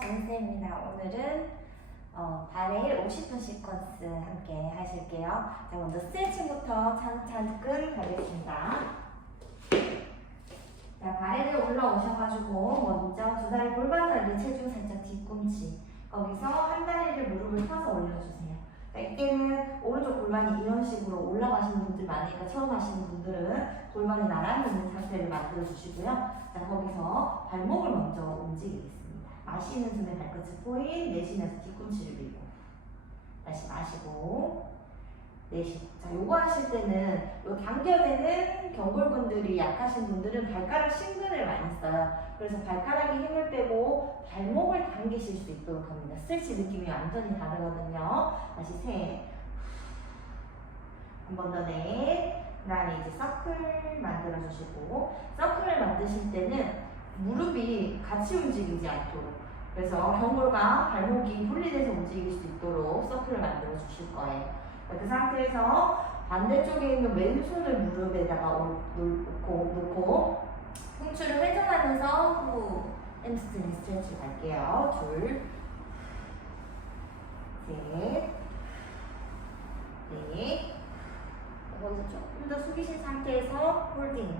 전세입니다. 오늘은 어, 발레 50분 시퀀스 함께 하실게요. 자, 먼저 스트레칭부터 차근차근 가겠습니다. 자, 발레를 올라오셔가지고 먼저 두 다리 골반 달리 체중 살짝 뒤꿈치 거기서 한 다리를 무릎을 펴서 올려주세요. 자, 이때는 오른쪽 골반이 이런 식으로 올라가시는 분들 많으니까 처음 하시는 분들은 골반이 나란히 있는 상태를 만들어 주시고요. 자, 거기서 발목을 먼저 움직이겠습니다. 마시는 숨에 발끝을 포인, 내쉬면서 뒤꿈치를 밀고 다시 마시고 내쉬고 자, 요거 하실 때는 요 당겨내는 경골근들이 약하신 분들은 발가락 신근을 많이 써요. 그래서 발가락에 힘을 빼고 발목을 당기실 수 있도록 합니다. 스트레치 느낌이 완전히 다르거든요. 다시 셋. 한 번 더 넷. 그 다음에 이제 서클 만들어 주시고 서클을 만드실 때는 무릎이 같이 움직이지 않도록 그래서 경골과 발목이 분리돼서 움직일 수 있도록 서클을 만들어 주실 거예요. 그 상태에서 반대쪽에 있는 왼손을 무릎에다가 올- 놓고, 놓고 풍추를 회전하면서 후 햄스트링 스트레치 갈게요. 둘, 셋, 넷. 거기서 조금 더 숙이신 상태에서 홀딩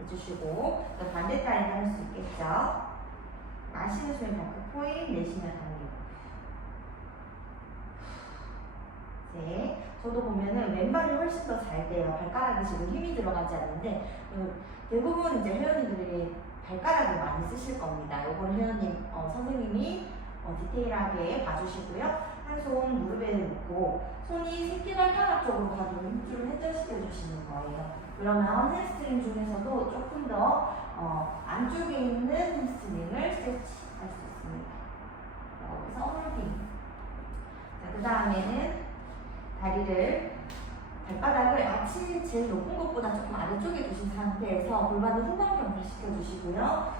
해주시고 또 반대 다리도 할 수 있겠죠. 마시는 숨에 발끝 포인, 내쉬면 당기고. 네, 저도 보면은 왼발이 훨씬 더 잘 돼요. 발가락이 지금 힘이 들어가지 않는데 음, 대부분 이제 회원님들이 발가락을 많이 쓰실 겁니다. 요거는 회원님 어, 선생님이 어, 디테일하게 봐주시고요. 한 손 무릎에 놓고 손이 새끼발가락 쪽으로 가도록 힘줄을 회전시켜 주시는 거예요. 그러면 햄스트링 중에서도 조금 더 어, 안쪽에 있는 햄스트링을 스트레치 할수 있습니다. 여기서 홀딩. 자, 그 다음에는 다리를 발바닥을 아치 제일 높은 것보다 조금 아래쪽에 두신 상태에서 골반을 후방 경사시켜 주시고요.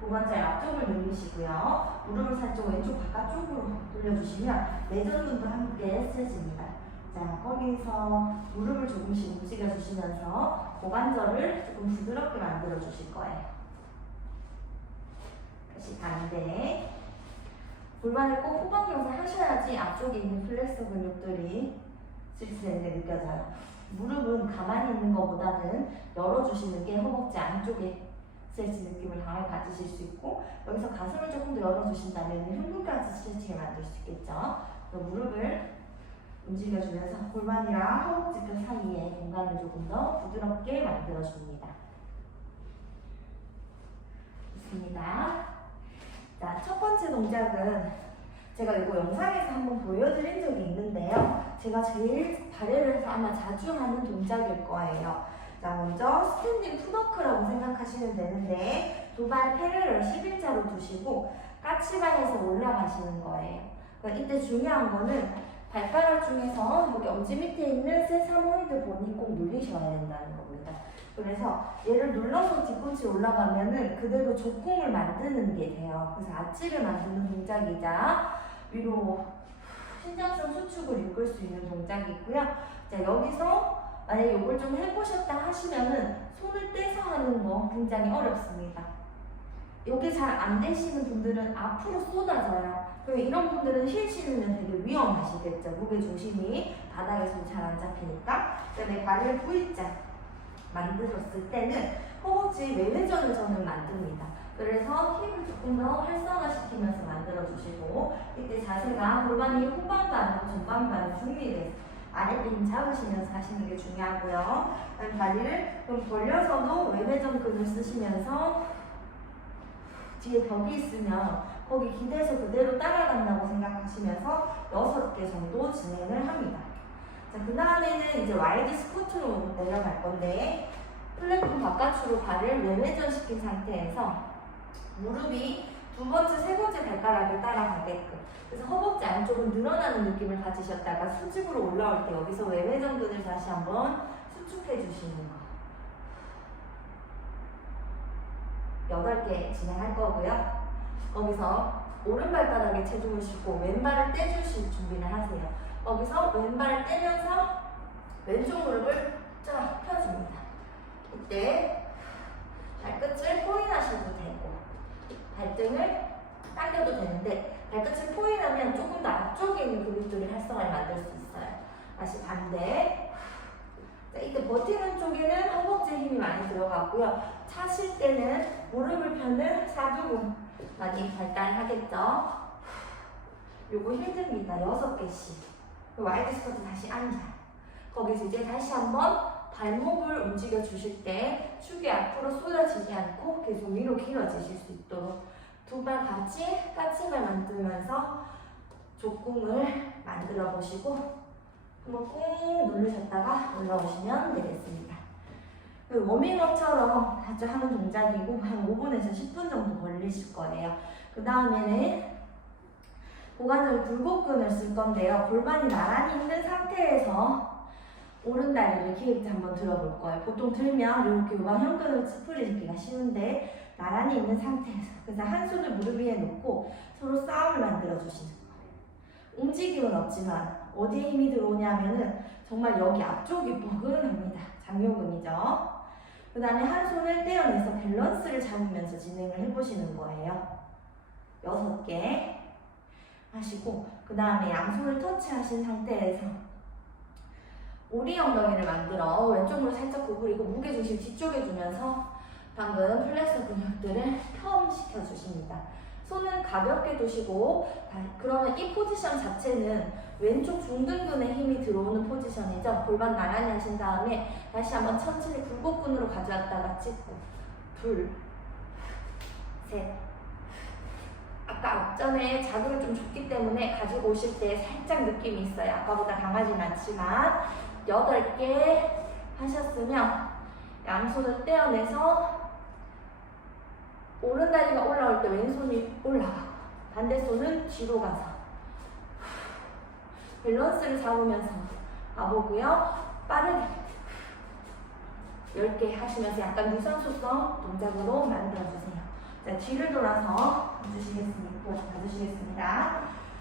고관절 앞쪽을 늘리시고요. 무릎을 살짝 왼쪽 바깥쪽으로 돌려주시면 내전근도 함께 스트레치입니다. 자, 거기서 무릎을 조금씩 움직여 주시면서 고관절을 조금 부드럽게 만들어 주실 거예요. 다시 반대. 골반을 꼭 후방 경사 하셔야지 앞쪽에 있는 플렉서 근육들이 스트레치되는 게 느껴져요. 무릎은 가만히 있는 것보다는 열어주시는 게 허벅지 안쪽에 스트레치 느낌을 강하게 가지실 수 있고 여기서 가슴을 조금 더 열어주신다면 흉근까지 스트레칭을 만들 수 있겠죠. 무릎을 움직여주면서 골반이랑 허벅지뼈 사이에 공간을 조금 더 부드럽게 만들어줍니다. 좋습니다. 자, 첫 번째 동작은 제가 이거 영상에서 한번 보여드린 적이 있는데요. 제가 제일 발레를 해서 아마 자주 하는 동작일 거예요. 자, 먼저 스탠딩 푸너크라고 생각하시면 되는데 두 발 패러를 11자로 두시고 까치발에서 올라가시는 거예요. 그러니까 이때 중요한 거는 발가락 중에서 여기 엄지 밑에 있는 세사모이드 본이 꼭 눌리셔야 된다는 겁니다. 그래서 얘를 눌러서 뒤꿈치 올라가면은 그대로 조콩을 만드는 게 돼요. 그래서 아치를 만드는 동작이자 위로 신장성 수축을 이끌 수 있는 동작이고요. 자, 여기서 만약에 이걸 좀 해보셨다 하시면은 손을 떼서 하는 거 굉장히 어렵습니다. 여기 잘안 되시는 분들은 앞으로 쏟아져요. 그리고 이런 분들은 힐 신으면 되게 위험하시겠죠. 무게 중심이 바닥에서 잘 안 잡히니까. 그다음에 발을 V자 만들었을 때는 허벅지 외회전을 저는 만듭니다. 그래서 힘을 조금 더 활성화시키면서 만들어주시고 이때 자세가 골반이 후반반하고 전반반에 중립돼서 아랫배 힘 잡으시면서 하시는 게 중요하고요. 그다음에 다리를 좀 벌려서도 외회전 근을 쓰시면서 뒤에 벽이 있으면 거기 기대서 그대로 따라간다고 생각하시면서 여섯 개 정도 진행을 합니다. 자, 그 다음에는 이제 와이드 스쿼트로 내려갈 건데 플랫폼 바깥으로 발을 외회전 시킨 상태에서 무릎이 두 번째, 세 번째 발가락을 따라가게끔 그래서 허벅지 안쪽은 늘어나는 느낌을 가지셨다가 수직으로 올라올 때 여기서 외회전근을 다시 한번 수축해 주시는 거. 8개 진행할 거고요. 거기서 오른발바닥에 체중을 싣고 왼발을 떼주실 준비를 하세요. 거기서 왼발을 떼면서 왼쪽 무릎을 쫙 펴줍니다. 이때 발끝을 포인하셔도 되고 발등을 당겨도 되는데 발끝을 포인하면 조금 더 앞쪽에 있는 근육들이 활성화를 만들 수 있어요. 다시 반대. 자, 이때 버티는 쪽에는 허벅지에 힘이 많이 들어가고요. 차실 때는 무릎을 펴는 사두근 많이 발달하겠죠. 요거 힘듭니다. 여섯 개씩. 와이드 스쿼트 다시 앉아. 거기서 이제 다시 한번 발목을 움직여 주실 때 축이 앞으로 쏟아지지 않고 계속 위로 길어지실 수 있도록 두 발 같이 까치발 만들면서 족궁을 만들어 보시고 한번 꾹 누르셨다가 올라오시면 되겠습니다. 그 워밍업처럼 자주 하는 동작이고 한 5분에서 10분 정도 걸리실 거예요. 그 다음에는 고관절 굴곡근을 쓸 건데요. 골반이 나란히 있는 상태에서 오른다리를 기획자 한번 들어볼 거예요. 보통 들면 이렇게 우방형근을 찌푸리기가 쉬운데 나란히 있는 상태에서 그래서 한 손을 무릎 위에 놓고 서로 싸움을 만들어 주시는 거예요. 움직임은 없지만 어디에 힘이 들어오냐면은 정말 여기 앞쪽이 뻐근합니다. 장요근이죠. 그 다음에 한 손을 떼어내서 밸런스를 잡으면서 진행을 해보시는 거예요. 여섯 개 하시고 그 다음에 양손을 터치하신 상태에서 오리 엉덩이를 만들어 왼쪽으로 살짝 구부리고 무게중심 뒤쪽에 두면서 방금 플렉서 근육들을 펌시켜 주십니다. 손은 가볍게 두시고 다- 그러면 이 포지션 자체는 왼쪽 중둔근에 힘이 들어오는 포지션이죠. 골반 나란히 하신 다음에 다시 한번 천천히 굴곡 근으로 가져왔다가 찍고 둘, 셋. 아까 앞전에 자극을 좀 줬기 때문에 가지고 오실 때 살짝 느낌이 있어요. 아까보다 강하진 않지만 여덟 개 하셨으면 양손을 떼어내서 오른 다리가 올라올 때 왼손이 올라가고 반대 손은 뒤로 가서 밸런스를 잡으면서 가보고요. 빠르게 10개 하시면서 약간 유산소성 동작으로 만들어주세요. 자, 뒤를 돌아서 봐주시겠습니다. 봐주시겠습니다.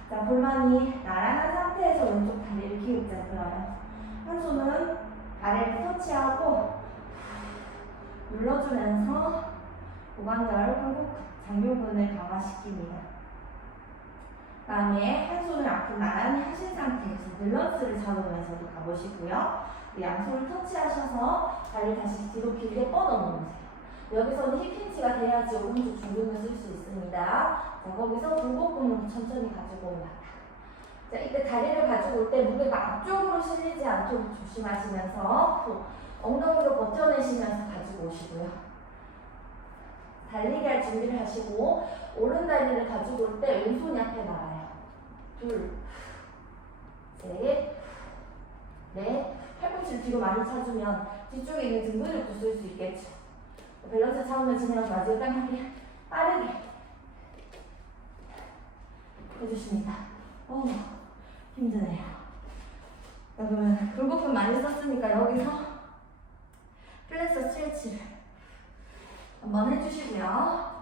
자, 골반이 나란한 상태에서 왼쪽 다리를 기울자 들어요. 한 손은 아래를 터치하고 눌러주면서 고관절 굴곡 장요근을 강화시킵니다. 다음에 한 손을 앞으로 나란히 하신 상태에서 밸런스를 잡으면서도 가보시고요. 그 양손을 터치하셔서 다리를 다시 뒤로 길게 뻗어 놓으세요. 여기서는 힙힌치가 돼야지 오른쪽 중근을 쓸 수 있습니다. 자, 거기서 굴곡근으로 천천히 가지고 올라가. 자, 이때 다리를 가지고 올 때 무게가 앞쪽으로 실리지 않도록 조심하시면서 또 엉덩이로 버텨내시면서 가지고 오시고요. 달리기 할 준비를 하시고 오른 다리를 가지고 올 때 왼손이 앞에 나가요. 둘, 셋, 넷. 팔꿈치를 뒤로 많이 차주면 뒤쪽에 있는 등 근육도 쓸 수 있겠죠. 밸런스 잡으면 진행하지 마세요. 땅하게 빠르게 해주십니다. 어, 힘드네요. 자, 그러면 굴곡근 많이 썼으니까 여기서 플렉서 스트레치를 한번 해주시고요.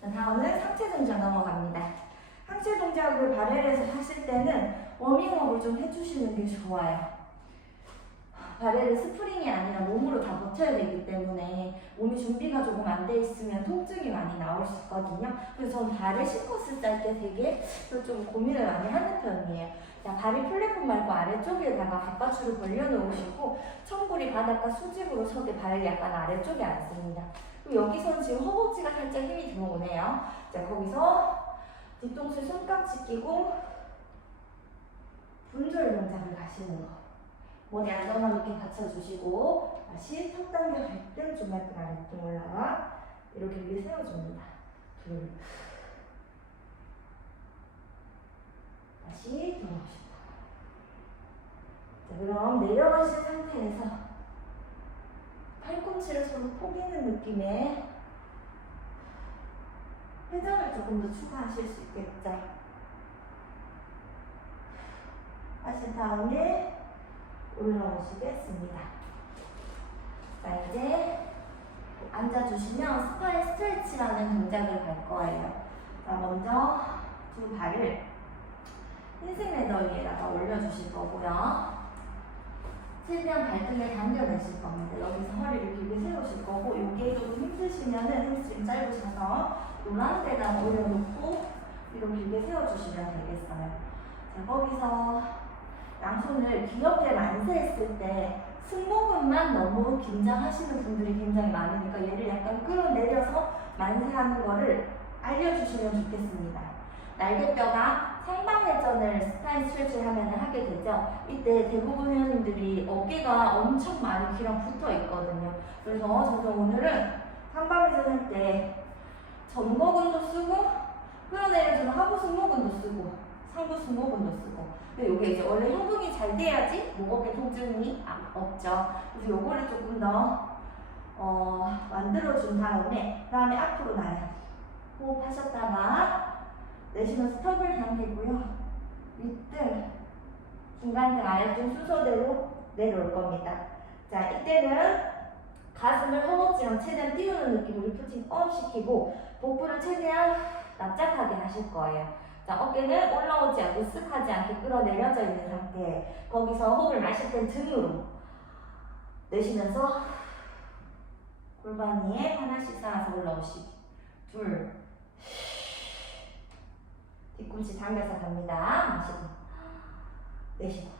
자, 다음은 상체 동작 넘어갑니다. 상체 동작을 바렐에서 하실 때는 워밍업을 좀 해주시는 게 좋아요. 바렐은 스프링이 아니라 몸으로 다 버텨야 되기 때문에 몸이 준비가 조금 안 돼 있으면 통증이 많이 나올 수 있거든요. 그래서 저는 발을 씻고 쓸때 되게 좀 고민을 많이 하는 편이에요. 자, 발이 플랫폼 말고 아래쪽에다가 바깥으로 벌려놓으시고 청골이 바닥과 수직으로 서게 발을 약간 아래쪽에 앉습니다. 그리고 여기서는 지금 허벅지가 살짝 힘이 들어오네요. 자, 거기서 뒤통수에 손깍지 끼고 분절 동작을 가시는 거. 머리 안정감 있게 받쳐주시고 다시 턱 당겨 발등 중발등 아래등 올라와 이렇게 위에 세워줍니다. 둘 다시 들어오십니다. 자, 그럼 내려가신 상태에서 팔꿈치를 서로 포개는 느낌의 회전을 조금 더 추가하실 수 있겠죠. 하신 다음에 올라오시겠습니다. 자, 이제 앉아주시면 스파인 스트레치라는 동작을 할 거예요. 자, 먼저 두 발을 흰색 레더 위에다가 올려주실 거고요. 최대한 발등을 당겨내실 겁니다. 여기서 허리를 길게 세우실 거고 여기에 조금 힘드시면은 햄스트링 짧으셔서 노란 데다 올려놓고 위로 길게 세워주시면 되겠어요. 자 거기서 양손을 귀엽게 만세했을 때 승모근만 너무 긴장하시는 분들이 굉장히 많으니까 얘를 약간 끌어내려서 만세하는 거를 알려주시면 좋겠습니다. 날개뼈가 상방회전을 스파인 스트레치를 하면 하게 되죠. 이때 대부분 회원님들이 어깨가 엄청 많이 귀랑 붙어 있거든요. 그래서 저도 오늘은 상방회전 할 때 전거근도 쓰고 끌어내려주는 하부 승모근도 쓰고 상부 승모근도 쓰고 근데 이게 이제 원래 협응이 잘 돼야지 목 어깨 통증이 아- 없죠. 그래서 요거를 조금 더 어, 만들어준 다음에 그다음에 앞으로 나요. 호흡하셨다가 내쉬면서 턱을 당기고요. 윗등, 중간등, 아래등 순서대로 내려올 겁니다. 자, 이때는 가슴을 허벅지랑 최대한 띄우는 느낌으로 리프팅 업 시키고 복부를 최대한 납작하게 하실 거예요. 자, 어깨는 올라오지 않고 쓱 하지 않게 끌어내려져 있는 상태. 거기서 호흡을 마실 땐 등으로 내쉬면서 골반 위에 하나씩 쌓아서 올라오시기. 둘. 뒤꿈치 당겨서 갑니다. 마시고. 내쉬고.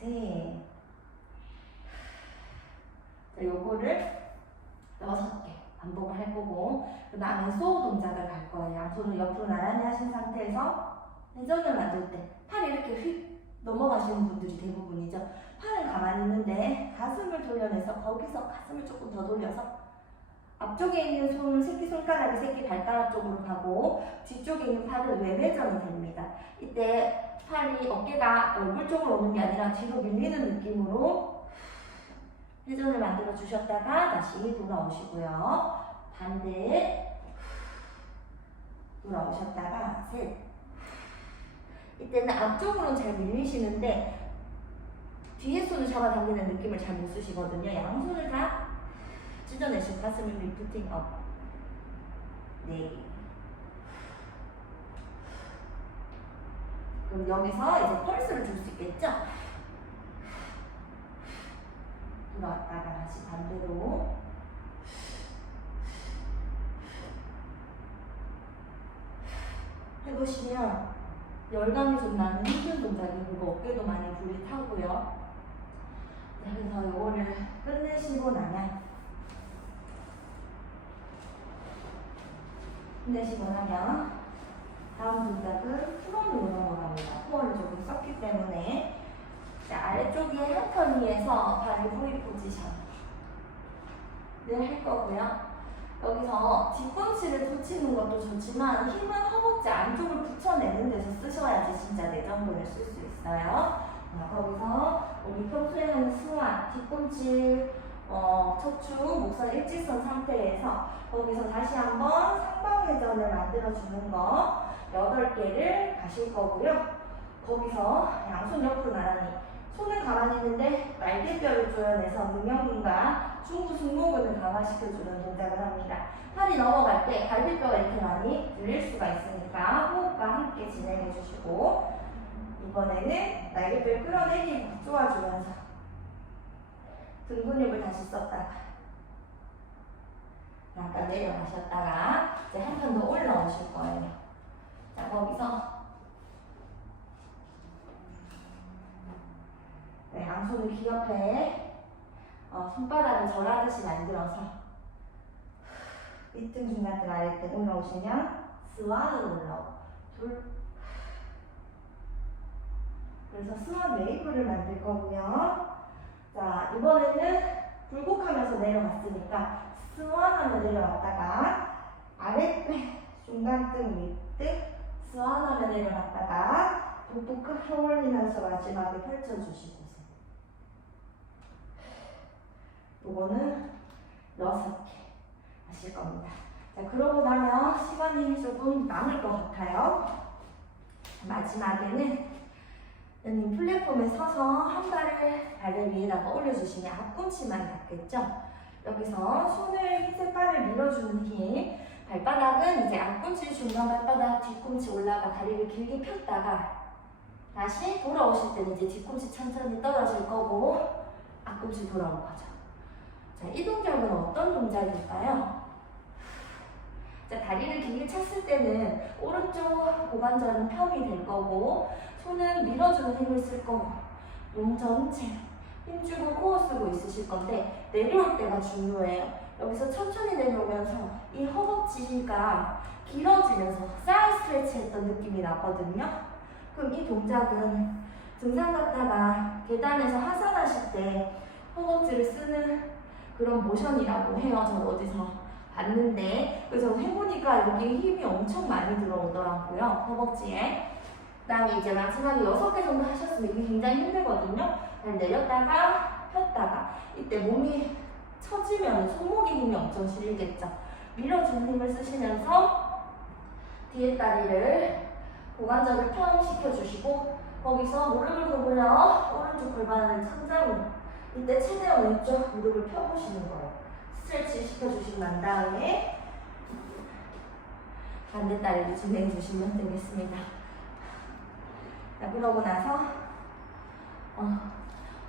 셋. 자, 요거를 여섯 개 반복을 할 거고, 그 다음에 소호 동작을 갈 거예요. 양손을 옆으로 나란히 하신 상태에서 회전을 만들 때 팔이 이렇게 휙 넘어가시는 분들이 대부분이죠. 팔은 가만히 있는데 가슴을 돌려내서 거기서 가슴을 조금 더 돌려서 앞쪽에 있는 손, 새끼손가락이 새끼 발가락 쪽으로 가고 뒤쪽에 있는 팔은 외회전이 됩니다. 이때 팔이 어깨가 얼굴 쪽으로 오는 게 아니라 뒤로 밀리는 느낌으로 회전을 만들어 주셨다가 다시 돌아오시고요. 반대 돌아오셨다가 셋 이때는 앞쪽으로는 잘 밀리시는데 뒤에 손을 잡아당기는 느낌을 잘 못 쓰시거든요. 양손을 다 찢어내시고 가슴을 리프팅 업. 네. 그럼 여기서 이제 펄스를 줄 수 있겠죠? 돌아왔다가 다시 반대로. 해보시면 열감이 좀 나는 힘든 동작이고 어깨도 많이 불이 타고요. 네, 그래서 요거를 끝내시고 나면 끝내시고 나면 다음 동작은 프론으로 넘어갑니다. 코어를 조금 썼기 때문에 자, 아래쪽에 한턴 위에서 발을 V 포지션을 할 거고요. 여기서 뒤꿈치를 붙이는 것도 좋지만 힘은 허벅지 안쪽을 붙여내는 데서 쓰셔야지 진짜 내전근을 쓸 수 있어요. 자, 거기서 우리 평소에 하는 스완, 뒤꿈치, 어, 척추, 목선 일직선 상태에서 거기서 다시 한번 상방회전을 만들어주는 거 8개를 가실 거고요. 거기서 양손 옆으로 나란히 손은 가만히 있는데 날개뼈를 조여내서 문형근과 중부 승모근을 강화시켜주는 동작을 합니다. 팔이 넘어갈 때 갈비뼈가 이렇게 많이 들릴 수가 있으니까 호흡과 함께 진행해 주시고 이번에는 날개뼈를 끌어내리고 쪼아주면서 등 근육을 다시 썼다가 약간 내려가셨다가 이제 한번더 올라오실 거예요. 자 거기서 네, 양손을 귀 옆에 어, 손바닥을 절하듯이 만들어서. 밑등 중간등 아래등 올라오시면. 스완으로 올라오고 둘. 그래서 스완 웨이브를 만들 거고요. 자 이번에는 굴곡하면서 내려갔으니까 스완하면 내려갔다가 아랫배 중간등 윗등 스완하면 내려갔다가 복부 크 펴올리면서 마지막에 펼쳐주시고 요거는 여섯 개 하실 겁니다. 자, 그러고 나면 시간이 조금 남을 것 같아요. 마지막에는 연님 플랫폼에 서서 한 발을 발을 위에다가 올려주시면 앞꿈치만 닿겠죠? 여기서 손을 흰색 발을 밀어주는 힘 발바닥은 이제 앞꿈치 중간 발바닥 뒤꿈치 올라가 다리를 길게 폈다가 다시 돌아오실 때는 이제 뒤꿈치 천천히 떨어질 거고 앞꿈치 돌아올 거죠. 자, 이 동작은 어떤 동작일까요? 자, 다리를 길게 찼을 때는 오른쪽 고관절은 펴이 될 거고 손은 밀어주는 힘을 쓸 거고 몸 전체 힘주고 코어 쓰고 있으실 건데 내려올 때가 중요해요. 여기서 천천히 내려오면서 이 허벅지가 길어지면서 사이 스트레치 했던 느낌이 나거든요. 그럼 이 동작은 등산 갔다가 계단에서 하산하실 때 허벅지를 쓰는 그런 모션이라고 해요. 전 어디서 봤는데 그래서 해보니까 여기 힘이 엄청 많이 들어오더라고요. 허벅지에. 그다음에 이제 마지막에 여섯 개 정도 하셨으면 이게 굉장히 힘들거든요. 잘 내렸다가 폈다가 이때 몸이 처지면 손목에 힘이 엄청 실리겠죠. 밀어주는 힘을 쓰시면서 뒤에 다리를 고관절을 편시켜 주시고 거기서 무릎을 구부려 오른쪽 골반을 천장으로 이때 최대한 왼쪽 무릎을 펴보시는 거예요. 스트레치 시켜주시고 난 다음에 반대 다리를 진행해 주시면 되겠습니다. 자, 그러고 나서 어,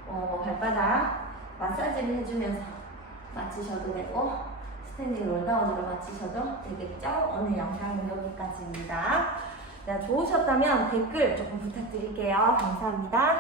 어, 발바닥 마사지를 해주면서 마치셔도 되고 스탠딩 롤다운으로 마치셔도 되겠죠? 오늘 영상은 여기까지입니다. 자, 좋으셨다면 댓글 조금 부탁드릴게요. 감사합니다.